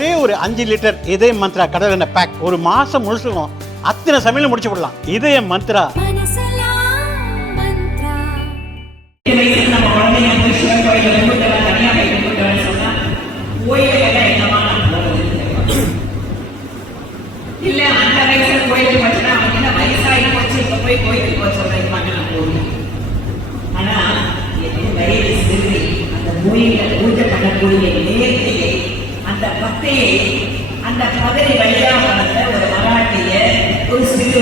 ஒரே ஒரு 5 லிட்டர் இதய மந்த்ரா கடல் எண்ணெய் பேக் ஒரு மாசம் முழுசுக்கும் அத்தனை சமையல் முடிச்சு விடலாம். இதய மந்த்ரா. இல்ல அந்த வயசுல கோயிலுக்கு போச்சுன்னா அவங்க என்ன வயசாகி போச்சு இப்ப போய் கோயிலுக்கு போச்சு போகணும். ஆனா வயது சிறுமி அந்த கோயில பூஜை பண்ணக்கூடிய நேர்த்தியை அந்த பக்தியை அந்த பதவி வழியாக வந்த ஒரு மராட்டிய ஒரு சிறு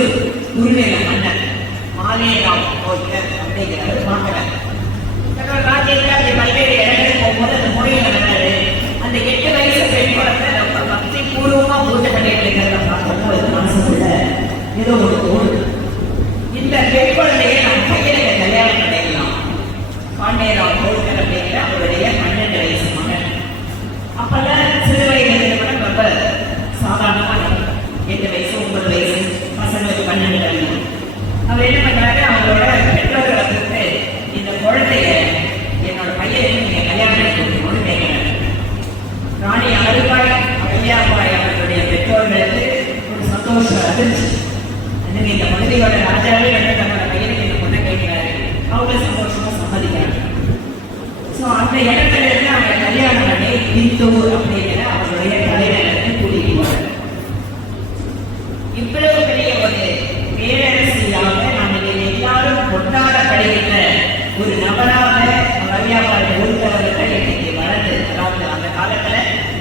குருநில மன்னர் மாலேராவ் கோயிலர் அப்படிங்கிறவர் பார்க்கிறார். ராஜேந்திர பல்வேறு இடங்களுக்கு போகும்போது அந்த கோயில வர்றாரு. அந்த 8 வயசு பெண் குழந்தை ரொம்ப பக்தி பூர்வமா பூஜை பண்ணிட்டு இருக்கிறத பார்த்தோம்னா ஒரு மனசுக்குள்ள ஏதோ ஒரு தோல். இந்த பெண் குழந்தையை நம்ம பையனுக்கு கல்யாணம் பண்ணிக்கலாம். பாண்டேராவ் கோயிலர் அப்படிங்கிற அவருடைய 12 வயசு மகன். அப்பெல்லாம் சிறு வயது ரொம்ப சாதாரணமாக 8 வயசு 9 வயசு பசங்களுக்கு 12 வயசு. அவர் என்ன பண்றாரு, அவங்களோட பெற்றோர்களை கொடுத்து இந்த குழந்தைய என்னோட பையனுக்கு நீங்க கல்யாணம் பண்ணி கொடுக்கணும்னு கேட்கிறாங்க. ராணி அருள்பாய் அகல்யாபாய் அவர்களுடைய பெற்றோர்களுக்கு ஒரு சந்தோஷம் அதிர்ச்சி. அதுக்கு இந்த மதுரையோட ராஜாவே வந்து தன்னோட பையனுக்கு இந்த பொண்ணை கேட்கிறாரு. அவங்க சந்தோஷமா சம்மதிக்கிறாங்க. ஸோ அந்த இடத்துல இருந்து அவங்க கல்யாணம் பண்ணி இந்தூர் அப்படிங்கிற அவருடைய தலைநகரத்தை கூட்டிட்டு போறாங்க. இவ்வளவு பெரிய ஒரு பேரரசியாக நம்ம எல்லாரும் கொண்டாடப்படுகின்ற ஒரு நபராக அகல்யாபாய் ஒருத்தவர்கள் இன்னைக்கு வளர்ந்து, அதாவது அந்த காலத்துல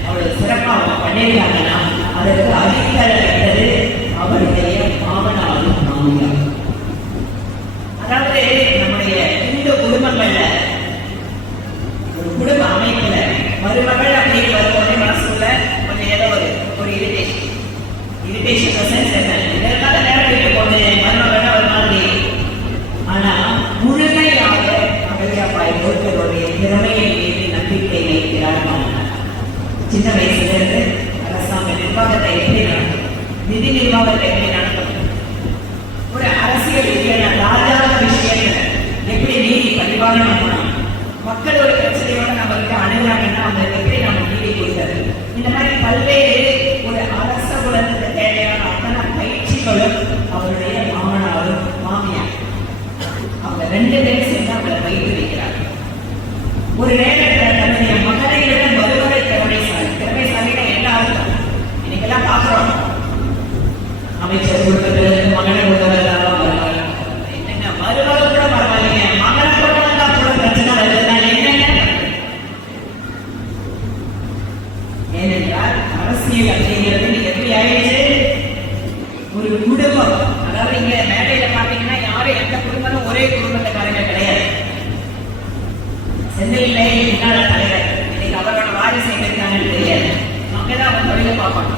அவ்வளவு சிறப்பாக அவங்க பண்ணியிருக்காங்கன்னா அதற்கு அடித்தள வைத்தது அவருடைய மாமனாரும் மாமியார். அதாவது நம்முடைய இந்து குடும்பங்கள்ல ஒரு குடும்ப அமைப்புல மருமகள் அப்படின்னு வரும்போதே மனசுக்குள்ள கொஞ்சம் ஏதோ ஒரு இரிட்டேஷன் இதற்காக நேரம் வீட்டு போது மருமகள் ஒரு மாதிரி. ஆனா முழுமையாக அகல்யாபாய் ஒருத்தருடைய திறமையை மீது நம்பிக்கை வைக்கிறார் மாமனார். சின்ன வயசுல இருந்து அரசாங்க நிர்வாகத்தை எப்படி நடக்கும், நிதி நிர்வாகத்தை எப்படி நடக்கும், ஒரு அரசியல் ராஜாங்க விஷயங்களை எப்படி நீதி பரிபாலனம் பண்ணணும், மக்கள் ஒரு பிரச்சனையோட நம்மளுக்கு அணுகிறாங்கன்னா அவங்க எப்படி நம்ம நீதி கொடுக்கிறது, இந்த மாதிரி பல்வேறு ஒரு அரச குலத்துக்கு தேவையான அத்தனை பயிற்சிகளும் அவருடைய மாமனாரும் மாமியார் அவங்க 2 பேரும் சேர்ந்து அவங்களை பயிற்சி வைக்கிறார். ஒரு நேரத்தில் தன்னுடைய மகனை விட மருமகள் திறமைசாலினா என்ன அர்த்தம்? இன்னைக்கெல்லாம் பார்க்கிறோம், அமைச்சர் கொடுத்தது மகனை கொடுத்ததெல்லாம் மருமகள். என்னங்க மருமகள் கூட பரவாயில்லைங்க, மகனை கொடுத்தா கூட பிரச்சனை வருதுனால என்னங்க? ஏனென்றால் அரசியல் அப்படிங்கிறது எப்படி ஆயிடுச்சு, ஒரு குடும்பம். அதாவது இங்க மேடையில பாத்தீங்கன்னா யாரும் எந்த குடும்பமும் ஒரே குடும்பத்துக்காரங்க கிடையாது. செந்திலே முன்னாள் தலைவர் இன்னைக்கு அவரோட வாரிசு இருக்காங்கன்னு தெரியாது, அவங்கதான் அவங்க தொழிலை பார்ப்பாங்க.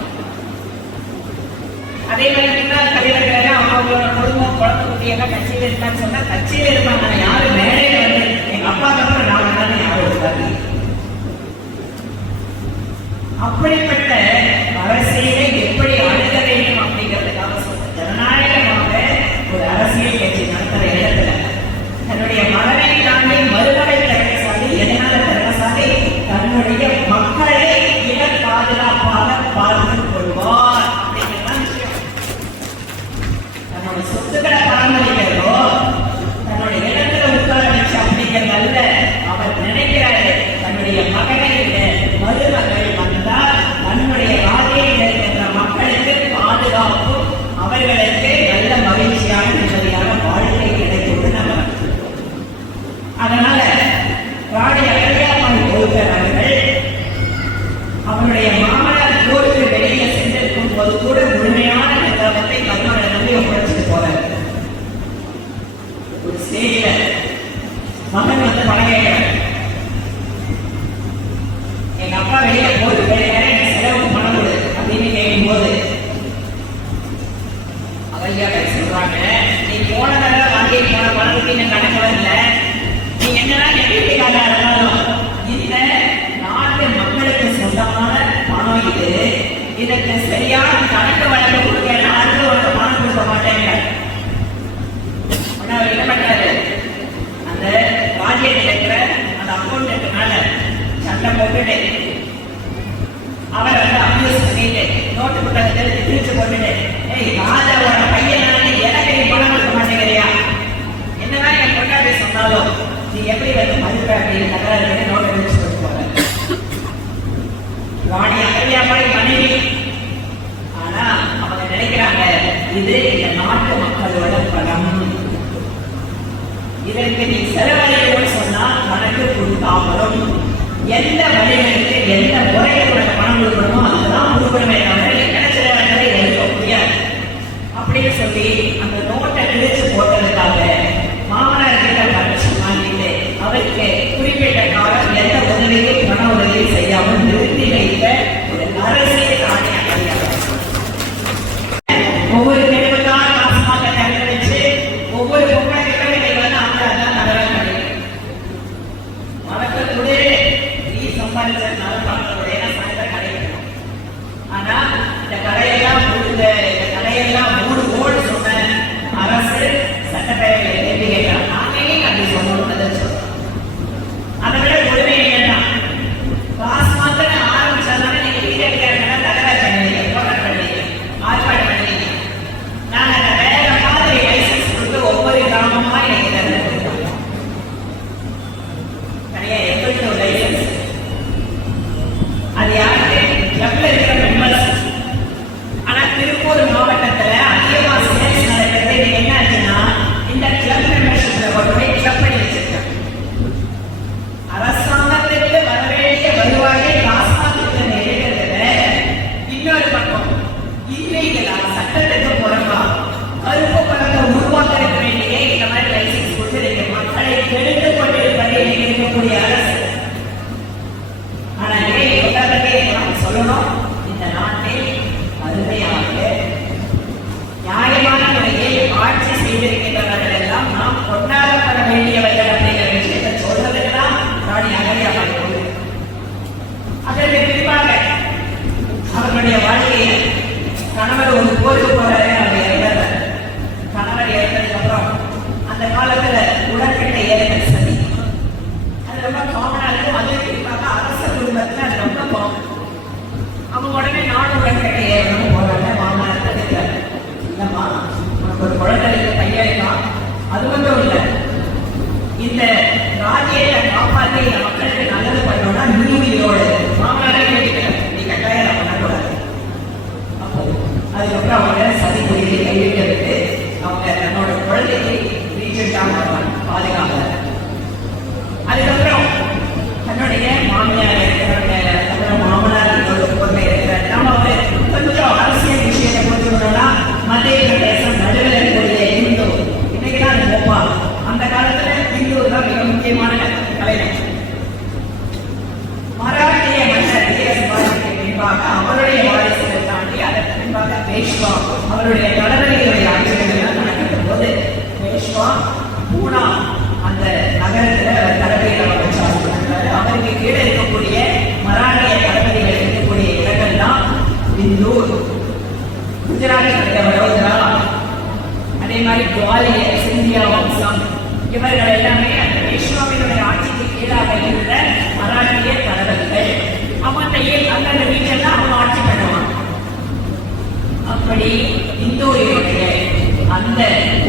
அதே மாதிரி முன்னாள் தலைவர்கள் அவங்களோட குடும்பம் குழந்தை குட்டி எல்லாம் கட்சியில இருக்கான்னு சொன்னா கட்சியில இருப்பாங்க. யாரும் மேடையில வந்து எங்க அப்பாவுக்கு அப்புறம் நான் தான் யாரும் இருக்காங்க. அப்படிப்பட்ட அரசியலை எப்படி அணுக வேண்டும் அப்படிங்கிறதுக்காக சொல்ற ஜனநாயகமாக ஒரு அரசியல் கட்சி நடத்துற இடத்துல தன்னுடைய மகனை தாண்டி மறுமலை திறமைசாலி. எதனால திறமைசாலி? தன்னுடைய மக்களை மிக பாதுகாப்பாக பார்த்துக் கொள்வார் அப்படிங்கிறதான் விஷயம். தன்னுடைய சொத்துக்களை பராமரிக்கிறதோ தன்னுடைய இடத்துல உட்கார வச்சு அப்படிங்கிறது அல்ல. அவர் நினைக்கிறாரு தன்னுடைய மகனை மருமகள் வந்தால் தன்னுடைய ராஜ்யத்தில் இருக்கின்ற மக்களுக்கு பாதுகாப்பு, அவர்களுக்கு நல்ல மகிழ்ச்சியான நிம்மதியான வாழ்க்கை கிடைக்கும் நம்பர். அதனால ராணி அகல்யாபாய் ஒருத்தர் அவர்கள் அவருடைய மாமனார் கோர்ட்டு வெளியே சென்றிருக்கும் போது கூட முழுமையான நிர்வாகத்தை தன்னோட நம்பி ஒப்படைச்சிட்டு போறார். ஒரு ஸ்டேஜ்ல மகன் வந்து பழகிறார். எங்க அப்பா வெளியே போது செலவுக்கு பணம் கொடு அப்படின்னு கேட்கும் போது அகல்யாபாய் சொல்றாங்க, நீ போன தடவை வாங்கி போன பணத்துக்கு இன்னும் கணக்கு வரல, நீ என்னதான் வீட்டுக்காக இருந்தாலும் இந்த நாட்டு மக்களுக்கு சொந்தமான பணம் இது, இதற்கு சரியான கணக்கு வழங்க கொடுக்க அடுத்த ஒரு பணம் கொடுக்க மாட்டேங்க. அவர் என்ன பண்றாரு, அந்த ராஜ்யத்தில் இருக்கிற அந்த அக்கௌண்ட் மேல சண்டை போட்டுட்டு அவர் வந்து இது இந்த நாட்டு மக்களோட பணம். இதற்கு நீ செலவழிக்கணும்னு சொன்னா கணக்கு கொடுத்தாலும் எந்த வழிகளுக்கு எந்த முறையில் உனக்கு பணம் கொடுக்கணுமோ அதுதான் கொடுக்கணுமே தவிர எத்தனை செலவழிகளை எழுத முடியாது அப்படின்னு சொல்லி அந்த நோட்டை கிழிச்சு போட்டதுக்காக மாமனார் கிட்ட பரிசு வாங்கிட்டு அவருக்கு குறிப்பிட்ட காலம் எந்த உதவியும் பண உதவியும் செய்யாமல் நிறுத்தி வைத்த ஒரு அரசியல் ஆணைய ஒவ்வொரு தெருவுக்கான காசுமாக திறந்து வச்சு ஒவ்வொரு பொங்கலுக்கும் இன்னைக்கு வந்து ஆந்திராதான் நகரம் கிடைக்கும். வழக்கத்துடைய நீ சம்பாதிச்சதுனால பணத்துடைய சாயந்தரம் கிடைக்கணும். ஆனா இந்த கடையெல்லாம் இந்த கடையெல்லாம் 3 கோடி சொன்ன அரசு சட்டப்பேரவையில் கேள்வி கேட்கலாம். நானே அப்படி சொல்லணும் அதை சொல்றோம். அதை விட கொடுமை என்னன்னா காசு மாத்திரம் ஆரம்பிச்சாதானே நீங்க வீட்டுக்காரங்க தகராறு பண்ணுவீங்க, போராட்டம் பண்ணுவீங்க, ஆர்ப்பாட்டம் பண்ணுவீங்க. நாங்க அந்த வேற மாதிரி லைசன்ஸ் கொடுத்து ஒவ்வொரு கிராமமா எனக்கு தரணும். கிடையாது எங்களுக்கு ஒரு லைசன்ஸ். அது யாருக்கு கிளப்ல இருக்கிற மெம்பர்ஸ். ஆனா திருப்பூர் மாவட்டத்துல அதிகமா சேல்ஸ் நடக்கிறது என்ன ஆச்சுன்னா இந்த கிளப் மெம்பர்ஷிப்ல கொண்டு போய் கிளப் பண்ணி வச்சிருக்காங்க. அரசாங்கத்திற்கு வர வேண்டிய வருவாயை ராசாங்கத்துல எடுக்கிறத இன்னொரு பக்கம் இல்லீகலா சட்டத்துக்கு புறமா கருப்பு பணத்தை உருவாக்க வேண்டிய இந்த மாதிரி லைசன்ஸ் கொடுத்து மக்களை கெடுத்துக் கொண்டிருப்பதை இருக்கக்கூடிய அரசு. ஆனா நாம் சொல்லணும், இந்த நாட்டில் அருமையாக நியாயமான முறையில் ஆட்சி செய்திருக்கின்றவர்கள் எல்லாம் நாம் கொண்டாடப்பட வேண்டியவர்கள் அப்படிங்கிற விஷயத்தை சொல்றதுக்கு தான் ராணி அகல்யாபாய் போது. அதற்கு பின்பாக அவர்களுடைய வாழ்க்கையை கணவர் ஒரு போருக்கு போறாரு, அவர் இறந்தார். கணவர் இறந்ததுக்கு அப்புறம் அந்த காலத்துல உடற்கட்டை ஏறுதல் சதி அது ரொம்ப காமனா இருக்கும். அது குறிப்பாக அரச குடும்பத்துல அது ரொம்ப காமன். அவங்க உடனே நானும் உடற்கட்டை ஏறணும் போறாங்க. மாமனார் தடுக்கிறார். இல்லம்மா உனக்கு ஒரு குழந்தைக்கு கையெழுக்கலாம். அது மட்டும் இல்லை, இந்த ராஜ்யத்தை காப்பாற்றி இந்த மக்களுக்கு நல்லது பண்ணணும்னா நீதியோடு மாமனாரே கேட்கிறார், நீ கட்டாயம் பண்ணக்கூடாது. அப்போ அதுக்கப்புறம் அவங்க சதி குறியை கைவிட்டு அவங்க தன்னோட குழந்தைக்கு ரீச்செண்டாக பாதுகாப்பு. அதுக்கப்புறம் தன்னுடைய மாமியார் இருக்கிறவங்க மாமனார் பொறுமை இருக்கிறார். நம்ம கொஞ்சம் அரசியல் விஷயத்தை புரிஞ்சுக்கணும்னா மத்திய பிரதேசம் நடுவில் இருக்கக்கூடிய இந்து இன்னைக்குதான் கோப்பா. அந்த காலத்துல இந்து தான் மிக முக்கியமான கலைஞர். மராட்டிய மன்னர் வீரசிவாஜிக்கு பின்பாக அவருடைய வாரிசுகளை தாண்டி அதற்கு பின்பாக பேஷ்வா அவருடைய கடற்கரையுடைய ஆட்சிகள் நடக்கின்ற போது பேஷ்வா பூனா அந்த நகரத்துல தலைமையில் அமைச்சார். அவருக்கு கீழே இருக்கக்கூடிய மராட்டிய தளபதிகள் இருக்கக்கூடிய இடங்கள் தான் இந்தூர், குஜராத்தில் வடோதரா, அதே மாதிரி குவாலியர், சிந்தியா வம்சம், இவர்கள் எல்லாமே அந்த பேஷ்வாவினுடைய ஆட்சிக்கு கீழாக இருந்த மராட்டிய தளபதிகள். அந்தந்த வீட்டில் தான் அவங்க ஆட்சி பண்ணுவாங்க. அப்படி இந்தூரினுடைய அந்த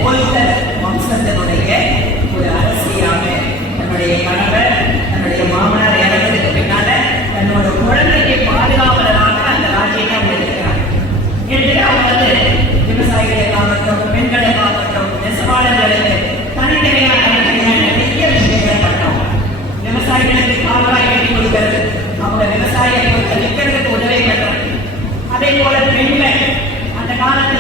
ஓல்டர் வம்சத்தினுடைய ஒரு அரசியாக தன்னுடைய கணவர் தன்னுடைய மாமனார் இறந்ததுக்கு பின்னால தன்னோட குழந்தைக்கு பாதுகாவலராக அந்த ராஜ்யத்தை அவங்க இருக்கிறாங்க. என்று அவங்க வந்து விவசாயிகளுக்காகட்டும், பெண்களுக்காகட்டும், நெசவாளர்களுக்கு தனித்தனியாக நிறைய விஷயங்கள் பண்ணோம். விவசாயிகளுக்கு கால்வாய் கட்டி கொடுக்கிறது, அவங்க விவசாய பொருட்கள் விற்கிறதுக்கு உதவி பண்றது. அதே போல பெண்கள் அந்த காலத்தில்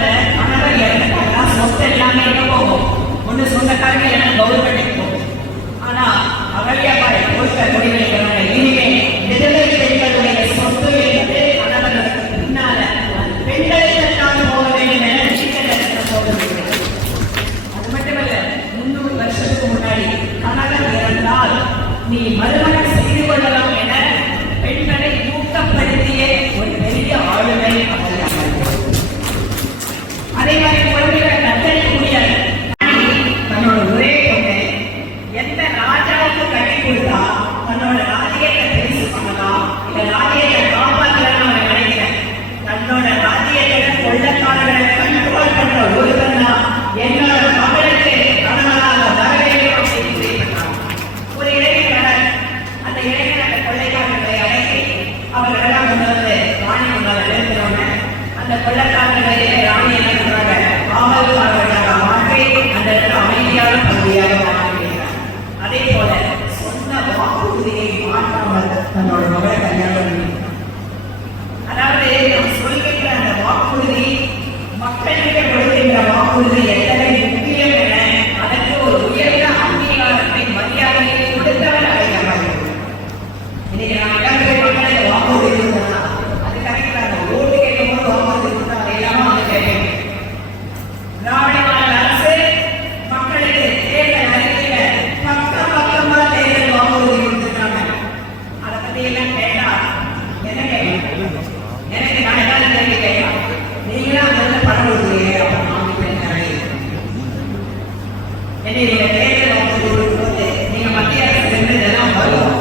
வாக்குறுதி எத்தனை முக்கியம் என அதற்கு ஒரு உயர்ந்த அங்கீகாரத்தை மரியாதையை கொடுத்தவர் அழைக்கப்பட்டார். இன்னைக்கு நம்ம இடங்களை மக்களுக்கு வாக்குறுதி கொடுத்தா அது கரெக்டாக ஓட்டு கேட்கும் போது வாக்குறுதி கொடுத்தா எல்லாமே அவங்க கேட்பீங்க. திராவிட மாடல் அரசு மக்களுக்கு தேர்தல் அறிக்கையில பக்கமா தேர்தல் வாக்குறுதி கொடுத்துருக்காங்க. அதை பத்தி எல்லாம் கேட்டா என்ன கேட்கலாம்? எனக்கு நான் ஏதாவது கேள்வி கேட்கலாம். நீங்களா அந்த பணம் கொடுக்குறீங்க அப்ப நான் என்னுடைய தேர்தல் வாக்குறுதி கொடுக்கும்போது நீங்க மத்திய அரசு இதெல்லாம் வரும்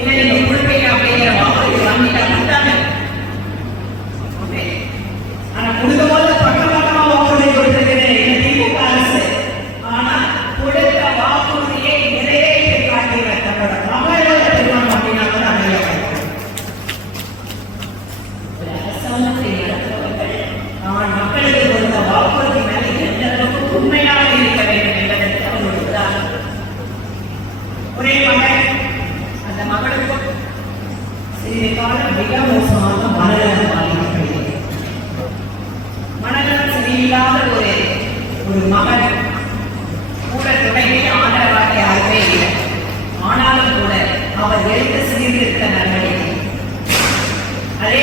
இல்லை நீங்க கொடுப்பீங்க அப்படிங்கிற வாக்குறுதி வாங்கிட்டா கொடுத்தாங்க. ஆனா கொடுக்கும்போது பக்கமா வாக்குறுதி கொடுத்திருக்கிறது இந்த திமுக அரசு. ஆனா கொடுத்த வாக்குறுதியை நிறைவேற்றி காட்டியவர் தன்னோட மகளோட திருமணம் அப்படின்னா கூட அமைய ஒரு அரசாங்கத்தை நடத்துபவர்கள் நான் மக்களுக்கு கொடுத்த வாக்குறுதி மேல எந்த அளவுக்கு உண்மையாக இருக்க வேண்டும் என்பதற்கு அவர் ஒரு உதாரணம். ஒரே மகள், அந்த மகளுக்கு சிறிது காலம் மிக மோசமாக மனநலம் பாதிக்கப்படுகிறது. மனநலம் சரியில்லாத ஒரு மகள் கூட துணைக்கு ஆதரவாக யாருமே இல்லை. ஆனாலும் கூட அவர் எழுத சீர்திருத்த நடவடிக்கை அதே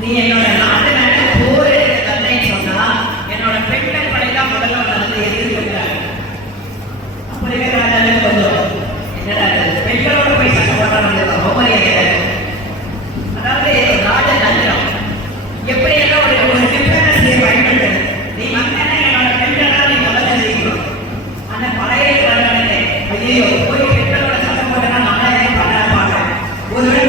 நீ என்னோட நாட்டு மேல போர் எடுக்க தந்தைன்னு சொன்னா என்னோட பெண்கள் படைதான் முதல்ல வந்து எதிர்க்கிறாங்க. அப்படி இருக்கிறாங்க கொஞ்சம் என்னடா பெண்களோட போய் சண்டை போட்டாங்க அவமரியாதை. அதாவது ராஜதந்திரம் எப்படி எல்லாம் ஒரு டிப்ளமசியை பயன்படுத்துறது. நீ வந்தேன்னா என்னோட பெண்களா நீ முதல்ல செய்யணும். ஆனா பழைய ஐயோ போய் பெண்களோட சண்டை போட்டா நல்லா பண்ண பார்க்கறேன். ஒருவேளை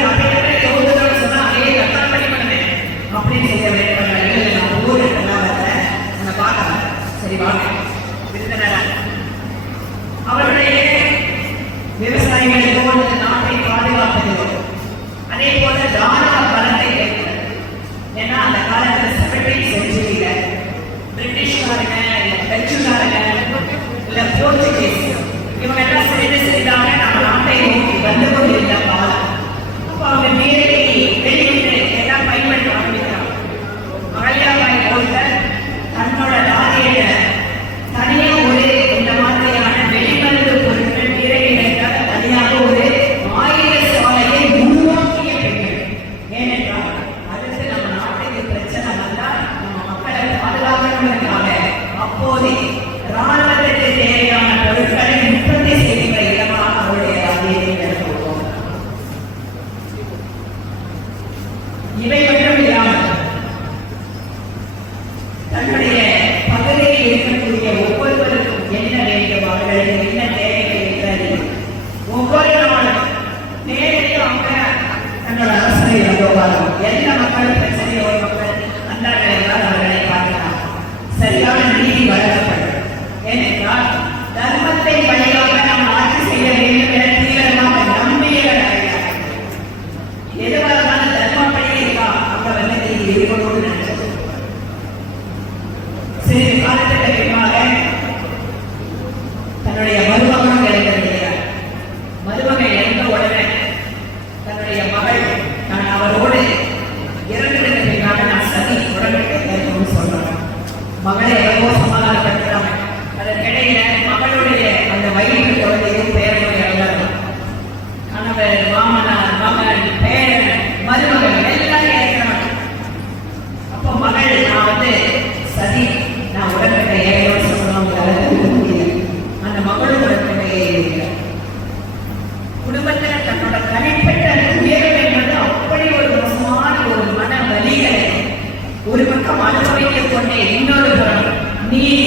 அப்படின்னு செய்ய வேண்டும். நான் ஊர் உன்னை பார்க்கலாம் சரி வாங்க விருந்தினராக அவருடைய விவசாயிகளுக்கு அந்த நாட்டை பாதுகாப்பது அதே போல தானா பலத்தை கேட்கிறது. ஏன்னா அந்த காலத்தில் 17th centuryல பிரிட்டிஷ்காரங்க இல்லை டச்சுக்காரங்க இல்லை போர்ச்சுகீஸ் இவங்க எல்லாம் செய்தாங்க நம்ம நாட்டை நோக்கி வந்து கொண்டிருந்த காலம். அப்போ அவங்க நேரடி வெளியிட்டு எல்லாம் பயன்படுத்த ஆரம்பிக்கிறாங்க. மகளிராய் போல்கள் தன்னோட ராஜ்யத்தை தனியாக ஒரு இந்த மாதிரியான வெளிமருந்து பொருட்கள் இறையினருக்காக தனியாக ஒரு ஆயுத சாலையை உருவாக்கிய பெண்கள். ஏனென்றால் அடுத்து நம்ம நாட்டுக்கு பிரச்சனை வந்தால் நம்ம மக்களை பாதுகாக்கிறவங்களுக்காக அப்போது ராணுவத்திற்கு தேவையான பொருட்களை உற்பத்தி செய்கிற இடமாக அவருடைய ராஜ்யத்தை எடுத்துள்ளோம். இவை மட்டும் இல்லாமல் தன்னுடைய பகுதியில் இருக்கக்கூடிய ஒவ்வொருவருக்கும் என்ன வேண்டும், அவர்களுக்கு என்ன தேவைகள் இருக்கிறது ஒவ்வொரு நாளும் நேரடியாக அவங்க தன்னோட அரசரை வந்தோம். எந்த மக்கள் பிரச்சனையோ மக்கள் அந்தார்கள் அவர்களை பார்க்கலாம். சரியான நீதி வழங்கப்படும். ஏனென்றால் தர்மத்தை வழியாக நாம் ஆட்சி செய்ய வேண்டும் என தீவிரமாக நம்பியவர்கள் எதுவாக தர்மப்படி இருக்கா அவங்க வந்து நீதி இருக்கணும்னு நினைச்சது. சிறிது காலத்துக்கு பின்பாக தன்னுடைய மருமகன் இறந்திருக்கிறார். மருமகன் இறந்த உடனே தன்னுடைய மகள் நான் அவரோடு இறந்ததற்கு பின்னாக நான் சதி உடன்படிக்கை சொல்றேன். மகளை எவ்வளவோ சமாதானப்படுத்துறாங்க. அதற்கிடையில மகளுடைய அந்த வயிற்று குழந்தையும் பேரனுடைய இறந்தார்கள். கணவர், மாமனார், மகன், பேரன், மருமகன் எல்லாரும் இறக்கிறாங்க. அப்போ மகள் நான் வந்து சதி நான் உடன்பட்ட ஏழையோடு சொல்லணும் அந்த மகளும் உடன்பட்டையே இருக்கிறார். குடும்பத்தில் தன்னோட தனிப்பட்ட உயர்வு என்பது அப்படி ஒரு மோசமான ஒரு மன வலிகளை ஒரு பக்கம் அனுபவித்துக் கொண்டே இன்னொரு புறம் நீதி